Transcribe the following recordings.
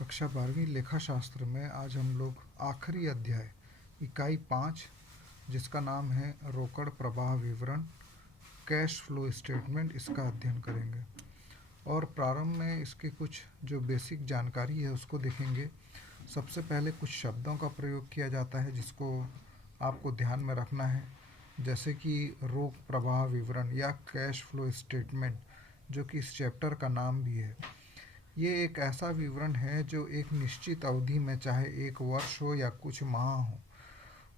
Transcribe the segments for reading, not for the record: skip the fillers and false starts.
कक्षा 12वीं लेखा शास्त्र में आज हम लोग आखिरी अध्याय इकाई 5 जिसका नाम है रोकड़ प्रवाह विवरण कैश फ्लो स्टेटमेंट इसका अध्ययन करेंगे। और प्रारंभ में इसके कुछ जो बेसिक जानकारी है उसको देखेंगे। सबसे पहले कुछ शब्दों का प्रयोग किया जाता है जिसको आपको ध्यान में रखना है, जैसे कि रोक प्रवाह विवरण या कैश फ्लो स्टेटमेंट, जो कि इस चैप्टर का नाम भी है। ये एक ऐसा विवरण है जो एक निश्चित अवधि में, चाहे एक वर्ष हो या कुछ माह हो,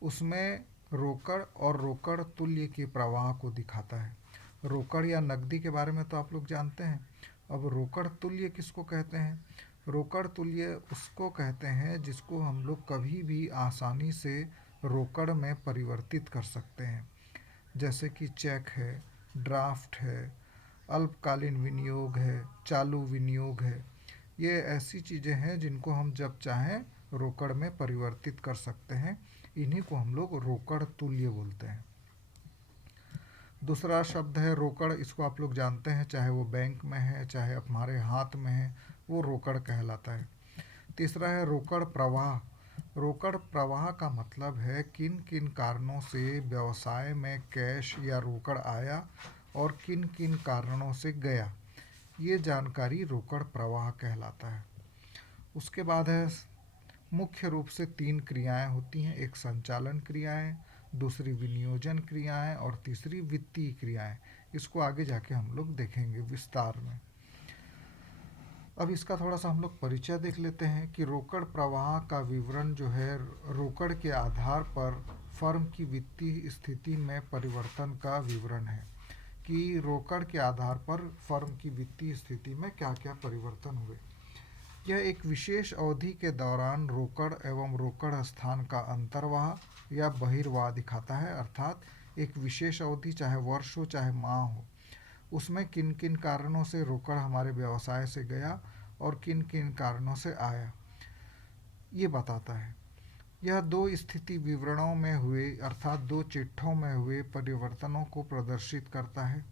उसमें रोकड़ और रोकड़ तुल्य के प्रवाह को दिखाता है। रोकड़ या नकदी के बारे में तो आप लोग जानते हैं। अब रोकड़ तुल्य किसको कहते हैं? रोकड़ तुल्य उसको कहते हैं जिसको हम लोग कभी भी आसानी से रोकड़ में परिवर्तित कर सकते हैं, जैसे कि चेक है, ड्राफ्ट है, अल्पकालीन विनियोग है, चालू विनियोग है। ये ऐसी चीज़ें हैं जिनको हम जब चाहें रोकड़ में परिवर्तित कर सकते हैं। इन्हीं को हम लोग रोकड़ तुल्य बोलते हैं। दूसरा शब्द है रोकड़। इसको आप लोग जानते हैं, चाहे वो बैंक में है चाहे हमारे हाथ में है, वो रोकड़ कहलाता है। तीसरा है रोकड़ प्रवाह। रोकड़ प्रवाह का मतलब है किन किन कारणों से व्यवसाय में कैश या रोकड़ आया और किन किन कारणों से गया। ये जानकारी रोकड़ प्रवाह कहलाता है। उसके बाद है मुख्य रूप से 3 क्रियाएं होती हैं। एक संचालन क्रियाएं, दूसरी विनियोजन क्रियाएं और तीसरी वित्तीय क्रियाएं। इसको आगे जाके हम लोग देखेंगे विस्तार में। अब इसका थोड़ा सा हम लोग परिचय देख लेते हैं कि रोकड़ प्रवाह का विवरण जो है रोकड़ के आधार पर फर्म की वित्तीय स्थिति में परिवर्तन का विवरण है, कि रोकड़ के आधार पर फर्म की वित्तीय स्थिति में क्या क्या परिवर्तन हुए। यह एक विशेष अवधि के दौरान रोकड़ एवं रोकड़ स्थान का अंतर्वाह या बहिर्वाह दिखाता है, अर्थात एक विशेष अवधि, चाहे वर्ष हो चाहे माह हो, उसमें किन किन कारणों से रोकड़ हमारे व्यवसाय से गया और किन किन कारणों से आया, ये बताता है। यह 2 स्थिति विवरणों में हुए, अर्थात 2 चिट्ठों में हुए परिवर्तनों को प्रदर्शित करता है।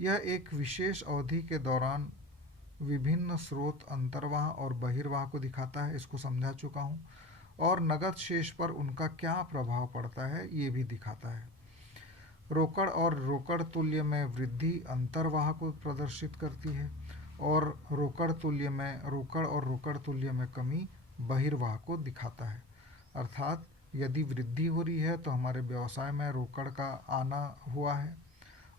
यह एक विशेष अवधि के दौरान विभिन्न स्रोत अंतर्वाह और बहिर्वाह को दिखाता है, इसको समझा चुका हूँ। और नगद शेष पर उनका क्या प्रभाव पड़ता है ये भी दिखाता है। रोकड़ और रोकड़ तुल्य में वृद्धि अंतर्वाह को प्रदर्शित करती है और रोकड़ और रोकड़ तुल्य में कमी बहिर्वाह को दिखाता है। अर्थात यदि वृद्धि हो रही है तो हमारे व्यवसाय में रोकड़ का आना हुआ है,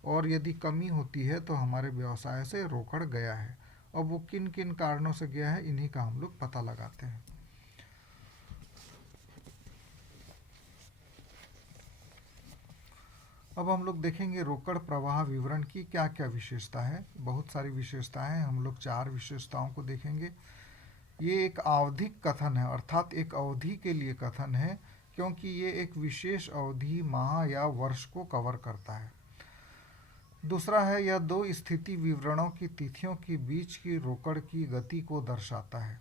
और यदि कमी होती है तो हमारे व्यवसाय से रोकड़ गया है। अब वो किन किन कारणों से गया है, इन्हीं का हम लोग पता लगाते हैं। अब हम लोग देखेंगे रोकड़ प्रवाह विवरण की क्या क्या विशेषता है। बहुत सारी विशेषताएं हैं, हम लोग 4 विशेषताओं को देखेंगे। ये एक आवधिक कथन है, अर्थात एक अवधि के लिए कथन है, क्योंकि ये एक विशेष अवधि, माह या वर्ष को कवर करता है। दूसरा है यह 2 स्थिति विवरणों की तिथियों के बीच की रोकड़ की गति को दर्शाता है।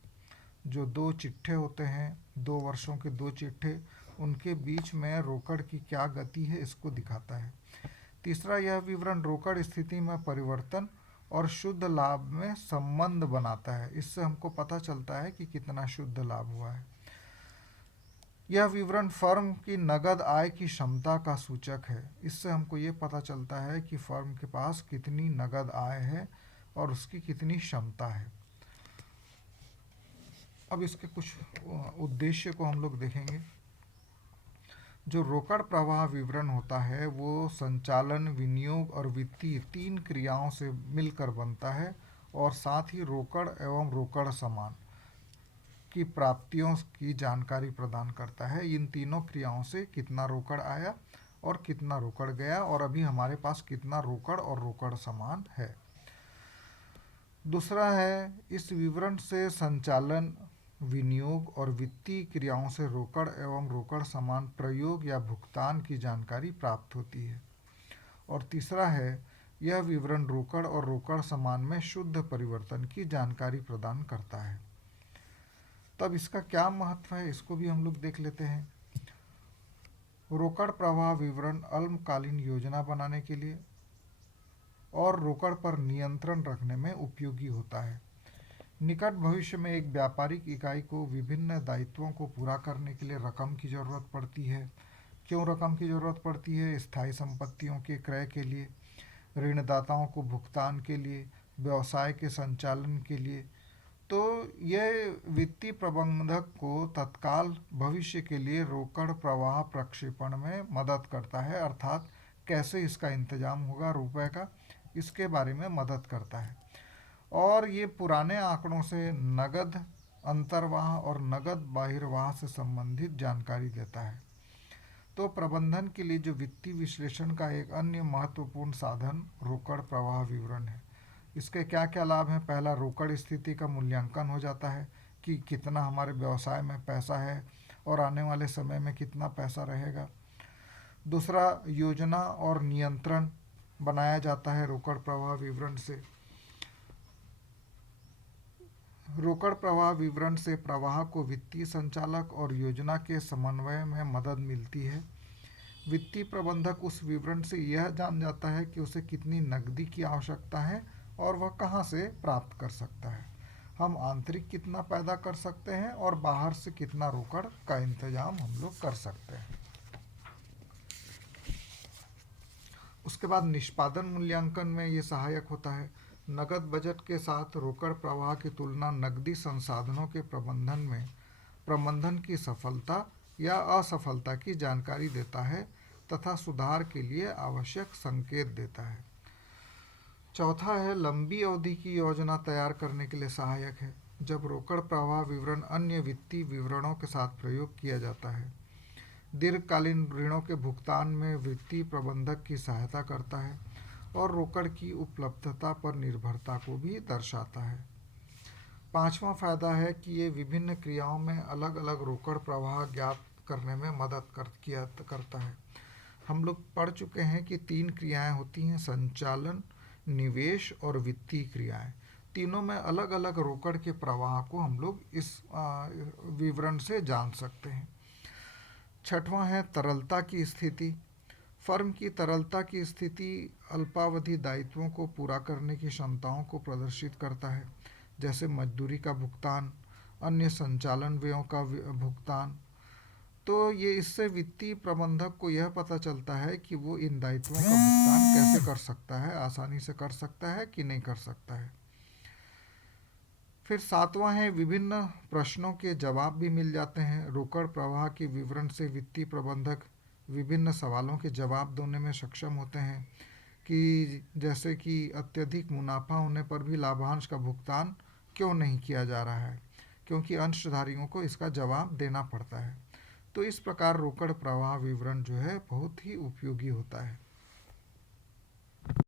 जो 2 चिट्ठे होते हैं, 2 वर्षों के 2 चिट्ठे, उनके बीच में रोकड़ की क्या गति है इसको दिखाता है। तीसरा, यह विवरण रोकड़ स्थिति में परिवर्तन और शुद्ध लाभ में संबंध बनाता है। इससे हमको पता चलता है कि कितना शुद्ध लाभ हुआ है। यह विवरण फर्म की नगद आय की क्षमता का सूचक है। इससे हमको ये पता चलता है कि फर्म के पास कितनी नगद आय है और उसकी कितनी क्षमता है। अब इसके कुछ उद्देश्य को हम लोग देखेंगे। जो रोकड़ प्रवाह विवरण होता है वो संचालन, विनियोग और वित्तीय 3 क्रियाओं से मिलकर बनता है, और साथ ही रोकड़ एवं रोकड़ समान की प्राप्तियों की जानकारी प्रदान करता है। इन तीनों क्रियाओं से कितना रोकड़ आया और कितना रोकड़ गया, और अभी हमारे पास कितना रोकड़ और रोकड़ समान है। दूसरा है इस विवरण से संचालन, विनियोग और वित्तीय क्रियाओं से रोकड़ एवं रोकड़ समान प्रयोग या भुगतान की जानकारी प्राप्त होती है। और तीसरा है यह विवरण रोकड़ और रोकड़ समान में शुद्ध परिवर्तन की जानकारी प्रदान करता है। तब इसका क्या महत्व है इसको भी हम लोग देख लेते हैं। रोकड़ प्रवाह विवरण अल्पकालीन योजना बनाने के लिए और रोकड़ पर नियंत्रण रखने में उपयोगी होता है। निकट भविष्य में एक व्यापारिक इकाई को विभिन्न दायित्वों को पूरा करने के लिए रकम की ज़रूरत पड़ती है। क्यों रकम की ज़रूरत पड़ती है? स्थायी संपत्तियों के क्रय के लिए, ऋणदाताओं को भुगतान के लिए, व्यवसाय के संचालन के लिए। तो यह वित्तीय प्रबंधक को तत्काल भविष्य के लिए रोकड़ प्रवाह प्रक्षेपण में मदद करता है, अर्थात कैसे इसका इंतजाम होगा रुपए का, इसके बारे में मदद करता है। और ये पुराने आंकड़ों से नगद अंतर्वाह और नगद बाहिर्वाह से संबंधित जानकारी देता है। तो प्रबंधन के लिए जो वित्तीय विश्लेषण का एक अन्य महत्वपूर्ण साधन रोकड़ प्रवाह विवरण है। इसके क्या क्या लाभ हैं? पहला, रोकड़ स्थिति का मूल्यांकन हो जाता है कि कितना हमारे व्यवसाय में पैसा है और आने वाले समय में कितना पैसा रहेगा। दूसरा, योजना और नियंत्रण बनाया जाता है रोकड़ प्रवाह विवरण से। रोकड़ प्रवाह विवरण से प्रवाह को वित्तीय संचालक और योजना के समन्वय में मदद मिलती है। वित्तीय प्रबंधक उस विवरण से यह जान जाता है कि उसे कितनी नकदी की आवश्यकता है और वह कहाँ से प्राप्त कर सकता है। हम आंतरिक कितना पैदा कर सकते हैं और बाहर से कितना रोकड़ का इंतजाम हम लोग कर सकते हैं। उसके बाद निष्पादन मूल्यांकन में ये सहायक होता है। नकद बजट के साथ रोकड़ प्रवाह की तुलना नकदी संसाधनों के प्रबंधन में प्रबंधन की सफलता या असफलता की जानकारी देता है तथा सुधार के लिए आवश्यक संकेत देता है। चौथा है, लंबी अवधि की योजना तैयार करने के लिए सहायक है। जब रोकड़ प्रवाह विवरण अन्य वित्तीय विवरणों के साथ प्रयोग किया जाता है, दीर्घकालीन ऋणों के भुगतान में वित्तीय प्रबंधक की सहायता करता है और रोकड़ की उपलब्धता पर निर्भरता को भी दर्शाता है। पांचवा फायदा है कि ये विभिन्न क्रियाओं में अलग अलग रोकड़ प्रवाह ज्ञात करने में मदद करता है। हम लोग पढ़ चुके हैं कि 3 क्रियाएं होती हैं, संचालन, निवेश और वित्तीय क्रियाएं। तीनों में अलग अलग रोकड़ के प्रवाह को हम लोग इस विवरण से जान सकते हैं। छठवां है तरलता की स्थिति। फर्म की तरलता की स्थिति अल्पावधि दायित्वों को पूरा करने की क्षमताओं को प्रदर्शित करता है, जैसे मजदूरी का भुगतान, अन्य संचालन व्ययों का भुगतान। तो ये इससे वित्तीय प्रबंधक को यह पता चलता है कि वो इन दायित्वों का भुगतान कैसे कर सकता है, आसानी से कर सकता है कि नहीं कर सकता है। फिर सातवां है, विभिन्न प्रश्नों के जवाब भी मिल जाते हैं। रोकड़ प्रवाह के विवरण से वित्तीय प्रबंधक विभिन्न सवालों के जवाब देने में सक्षम होते हैं कि जैसे कि अत्यधिक मुनाफा होने पर भी लाभांश का भुगतान क्यों नहीं किया जा रहा है, क्योंकि अंशधारियों को इसका जवाब देना पड़ता है। तो इस प्रकार रोकड़ प्रवाह विवरण जो है बहुत ही उपयोगी होता है।